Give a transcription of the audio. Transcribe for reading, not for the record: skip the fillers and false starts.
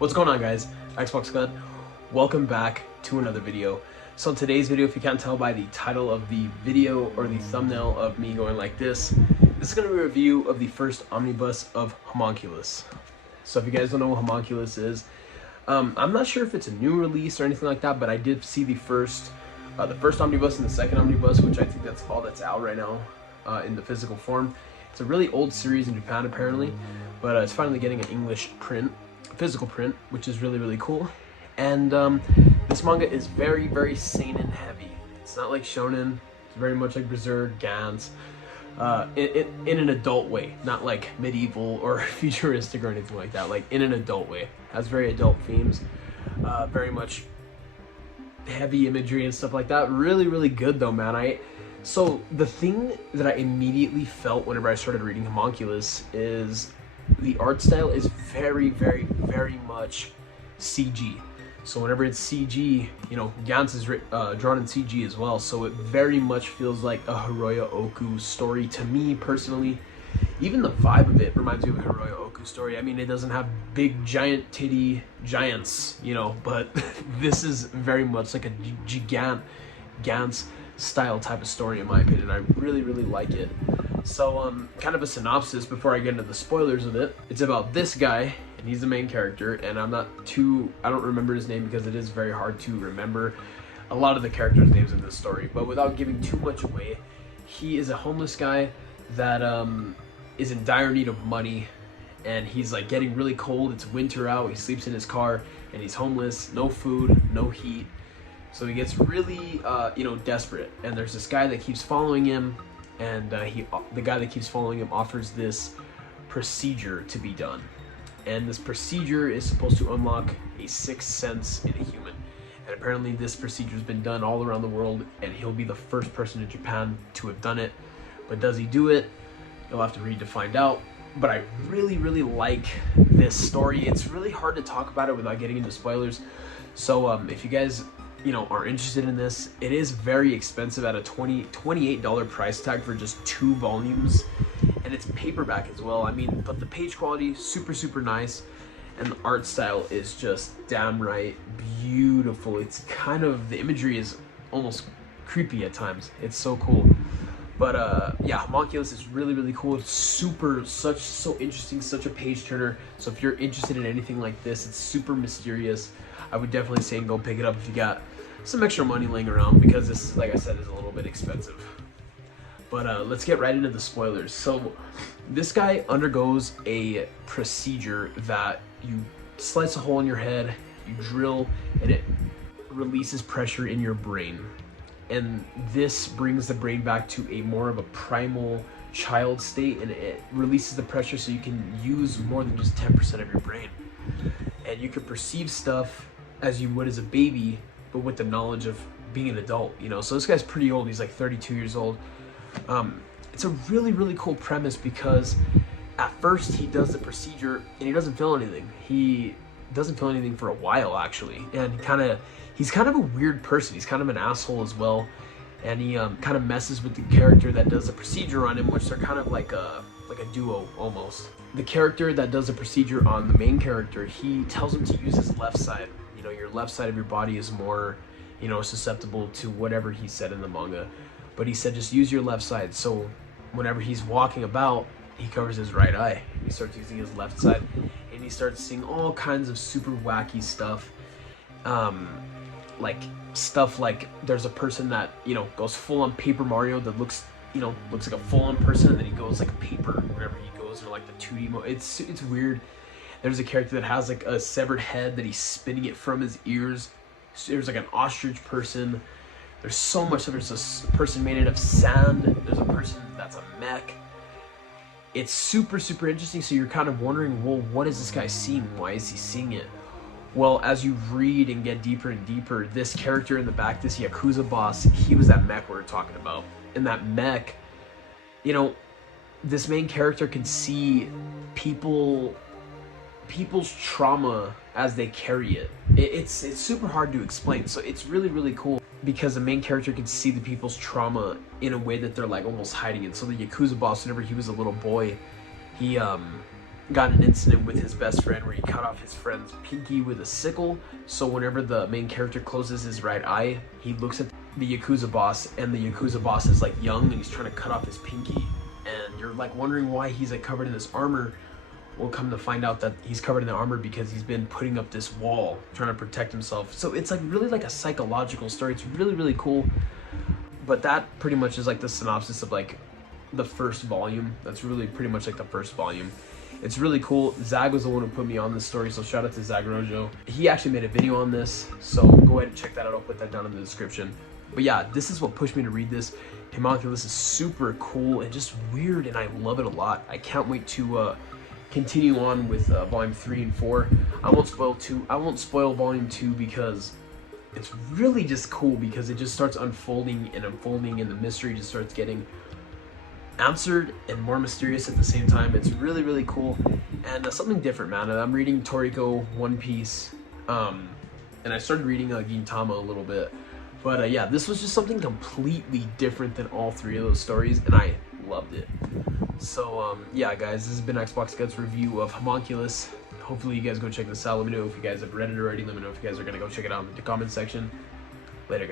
What's going on, guys? Xbox God, welcome back to another video. So in today's video, if you can't tell by the title of the video or the thumbnail of me going like this is going to be a review of the first omnibus of Homunculus. So if you guys don't know what Homunculus is, I'm not sure if it's a new release or anything like that, but I did see the first omnibus and the second omnibus, which I think that's all that's out right now in the physical form. It's a really old series in Japan apparently, but it's finally getting an English print, physical print, which is really cool. And this manga is very seinen heavy. It's not like shonen. It's very much like Berserk, Gantz, in an adult way, not like medieval or futuristic or anything like that. Like in an adult way. Has very adult themes, very much heavy imagery and stuff like that. Really good though, man. So the thing that I immediately felt whenever I started reading Homunculus is the art style is very much CG. So whenever it's CG, you know, Gantz is drawn in CG as well, so it very much feels like a Hiroya Oku story to me personally. Even the vibe of it reminds me of a Hiroya Oku story. I mean, it doesn't have big giant titty giants, you know, but this is very much like a Gantz style type of story in my opinion. I really like it. So kind of a synopsis before I get into the spoilers of it. It's about this guy, and he's the main character, and I don't remember his name because it is very hard to remember a lot of the characters' names in this story, but without giving too much away, he is a homeless guy that is in dire need of money, and he's like getting really cold. It's winter out, he sleeps in his car, and he's homeless, no food, no heat. So he gets really, desperate. And there's this guy that keeps following him, and the guy that keeps following him offers this procedure to be done. And this procedure is supposed to unlock a sixth sense in a human. And apparently this procedure has been done all around the world, and he'll be the first person in Japan to have done it. But does he do it? You'll have to read to find out. But I really like this story. It's really hard to talk about it without getting into spoilers. So if you guys are interested in this, it is very expensive at a $28 price tag for just 2 volumes, and it's paperback as well. I mean, but the page quality super nice, and the art style is just damn right beautiful. It's kind of, the imagery is almost creepy at times. It's so cool. But yeah, Homunculus is really cool. It's so interesting, such a page turner. So if you're interested in anything like this, it's super mysterious. I would definitely say go pick it up if you got some extra money laying around, because this, like I said, is a little bit expensive. But let's get right into the spoilers. So this guy undergoes a procedure that you slice a hole in your head, you drill, and it releases pressure in your brain. And this brings the brain back to a more of a primal child state, and it releases the pressure so you can use more than just 10% of your brain. And you can perceive stuff as you would as a baby, but with the knowledge of being an adult, So this guy's pretty old. He's like 32 years old. It's a really cool premise, because at first he does the procedure and he doesn't feel anything. He doesn't feel anything for a while, actually. And he's kind of a weird person. He's kind of an asshole as well. And he kind of messes with the character that does the procedure on him, which they're kind of like a duo almost. The character that does the procedure on the main character, he tells him to use his left side. Your left side of your body is more, susceptible to whatever he said in the manga. But he said just use your left side. So whenever he's walking about, he covers his right eye. He starts using his left side, and he starts seeing all kinds of super wacky stuff. Like there's a person that, goes full on Paper Mario that looks like a full on person, and then he goes like paper whenever he goes, or like the 2D mode. It's weird. There's a character that has like a severed head that he's spinning it from his ears. There's like an ostrich person. There's so much stuff. There's a person made out of sand. There's a person that's a mech. It's super interesting. So you're kind of wondering, well, what is this guy seeing? Why is he seeing it? Well, as you read and get deeper and deeper, this character in the back, this Yakuza boss, he was that mech we were talking about. And that mech, this main character can see people's trauma as they carry it. It's super hard to explain. So it's really cool, because the main character can see the people's trauma in a way that they're like almost hiding it. So the Yakuza boss, whenever he was a little boy, he got an incident with his best friend where he cut off his friend's pinky with a sickle. So whenever the main character closes his right eye, he looks at the Yakuza boss, and the Yakuza boss is like young and he's trying to cut off his pinky. And you're like wondering why he's like covered in this armor. We'll come to find out that he's covered in the armor because he's been putting up this wall trying to protect himself. So it's like really like a psychological story. It's really, really cool. But that pretty much is like the synopsis of like the first volume. That's really pretty much like the first volume. It's really cool. Zag was the one who put me on this story, so shout out to Zag Rojo. He actually made a video on this, so go ahead and check that out. I'll put that down in the description. But yeah, this is what pushed me to read this. Homunculus is super cool and just weird, and I love it a lot. I can't wait to continue on with volume 3 and 4. I won't spoil volume 2 because it's really just cool, because it just starts unfolding and unfolding, and the mystery just starts getting answered and more mysterious at the same time. It's really, really cool and something different, man. I'm reading Toriko, One Piece, and I started reading Gintama a little bit, but yeah, this was just something completely different than all 3 of those stories, and I loved it. So yeah guys, this has been Xbox Guts review of Homunculus. Hopefully you guys go check this out. Let me know if you guys have read it already. Let me know if you guys are gonna go check it out in the comment section. Later guys.